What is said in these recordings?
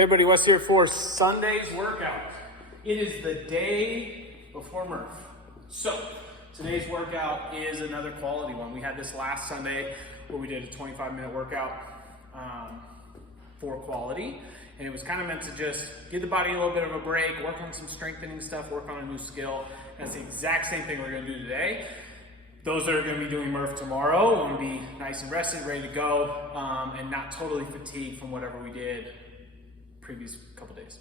Hey everybody, Wes here for Sunday's workout. It is the day before Murph. So today's workout is another quality one. We had this last Sunday where we did a 25-minute workout for quality. And it was kind of meant to just give the body a little bit of a break, work on some strengthening stuff, work on a new skill. And that's the exact same thing we're gonna do today. Those that are gonna be doing Murph tomorrow will be nice and rested, ready to go, and not totally fatigued from whatever we did previous couple days.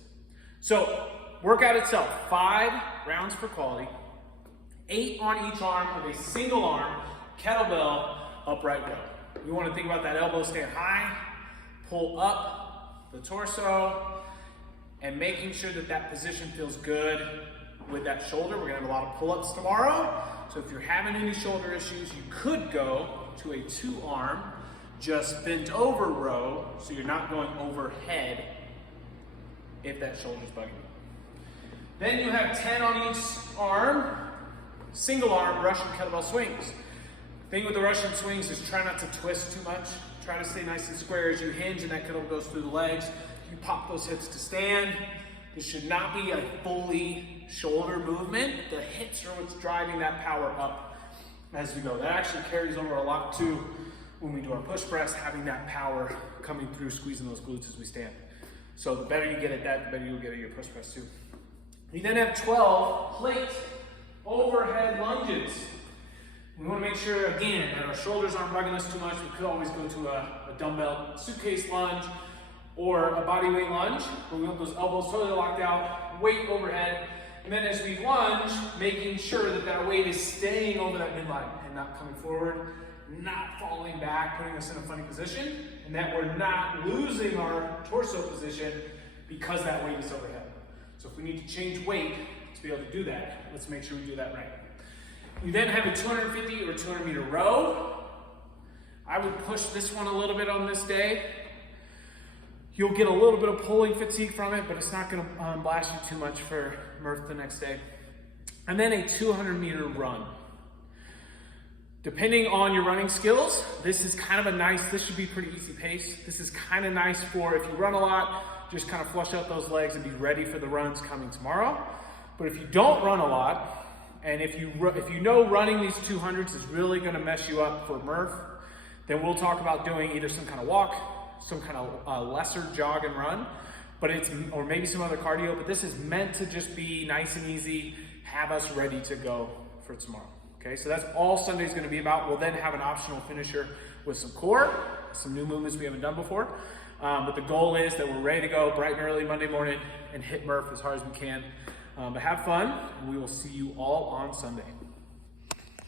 So, workout itself, 5 rounds for quality, 8 on each arm of a single arm, kettlebell, upright row. We wanna think about that elbow staying high, pull up the torso, and making sure that that position feels good with that shoulder. We're gonna have a lot of pull-ups tomorrow. So if you're having any shoulder issues, you could go to a 2-arm, just bent over row, so you're not going overhead if that shoulder's bugging you. Then you have 10 on each arm, single arm Russian kettlebell swings. The thing with the Russian swings is try not to twist too much. Try to stay nice and square as you hinge and that kettlebell goes through the legs. You pop those hips to stand. This should not be a fully shoulder movement. The hips are what's driving that power up as we go. That actually carries over a lot too when we do our push press, having that power coming through, squeezing those glutes as we stand. So the better you get at that, the better you'll get at your push press too. We then have 12 plate overhead lunges. We want to make sure, again, that our shoulders aren't bugging us too much. We could always go to a dumbbell suitcase lunge or a body weight lunge, where we want those elbows totally locked out, weight overhead. And then as we lunge, making sure that that weight is staying over that midline and not coming forward, not falling back, putting us in a funny position, and that we're not losing our torso position because that weight is overhead. So if we need to change weight to be able to do that, let's make sure we do that right. We then have a 250 or 200 meter row. I would push this one a little bit on this day. You'll get a little bit of pulling fatigue from it, but it's not gonna blast you too much for Murph the next day. And then a 200 meter run. Depending on your running skills, this is kind of a nice, this should be pretty easy pace. This is kind of nice for if you run a lot, just kind of flush out those legs and be ready for the runs coming tomorrow. But if you don't run a lot, and if you know running these 200s is really gonna mess you up for Murph, then we'll talk about doing either some kind of walk, some kind of lesser jog and run, or maybe some other cardio, but this is meant to just be nice and easy, have us ready to go for tomorrow. Okay, so that's all Sunday's gonna be about. We'll then have an optional finisher with some core, some new movements we haven't done before. But the goal is that we're ready to go bright and early Monday morning and hit Murph as hard as we can. But have fun, and we will see you all on Sunday.